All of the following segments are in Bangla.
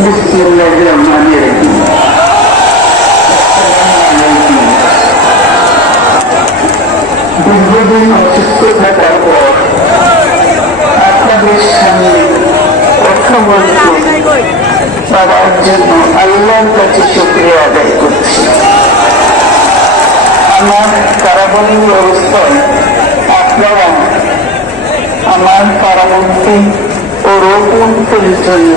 بسم الله الرحمن الرحيم দীর্ঘদিন অসুস্থ থাকার পর আপনাদের সামনে কথা বলতে পারার জন্য আল্লাহর কাছে শুক্রিয়া আদায় করছি আমার কারাবন্দী অবস্থায় আপনারা আমার কারামুক্তি ও রোগ মুক্তির জন্য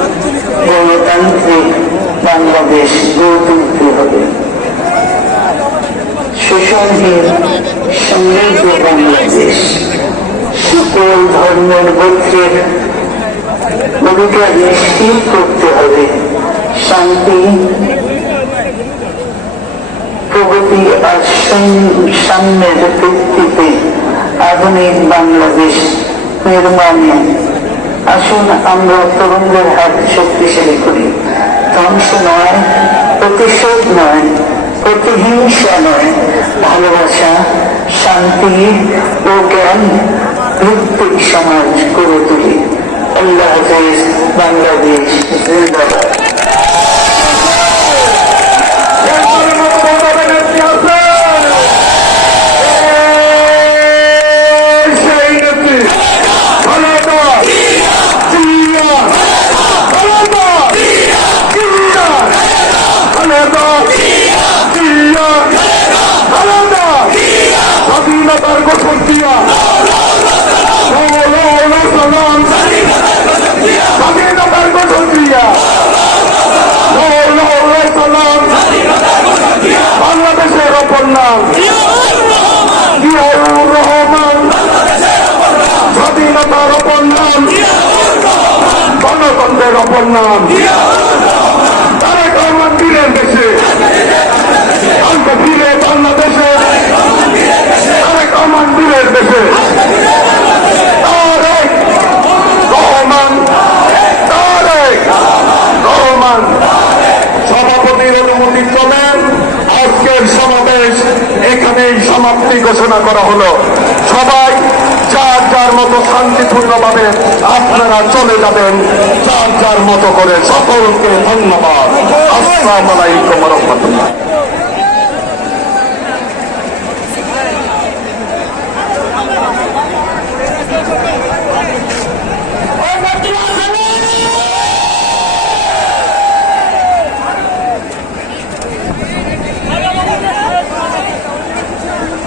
বাংলাদেশ গড়ে হবে। শোষণহীন সমৃদ্ধ বাংলাদেশ। সকল ধর্মের গোত্রের অধিকার নিশ্চিত করতে হবে। শান্তি, প্রগতি আর সাম্যের ভিত্তিতে আধুনিক বাংলাদেশ নির্মাণে আসুন, আমরা তরুণদের হাত শক্তিশালী করি। ধ্বংস নয়, প্রতিশোধ নয়, প্রতিহিংসা নয়, ভালোবাসা, শান্তি ও জ্ঞান ভিত্তিক সমাজ গড়ে তুলি। আল্লাহ বাংলাদেশ, জিন্দাবাদ স্বাধীনতার ঘোষণ দিয়া স্বাধীনতার ঘোষণ দিয়া নাম জিয়াউর রহমান। স্বাধীনতার অপর নাম। গণতন্ত্রের অপর নাম। সমাপ্তি ঘোষণা করা হলো। সবাই যার যার মতো শান্তিপূর্ণভাবে আপনারা চলে যাবেন, যার যার মতো করে সকলকে ধন্যবাদ। আসসালামু আলাইকুম রহমতুল্লাহ।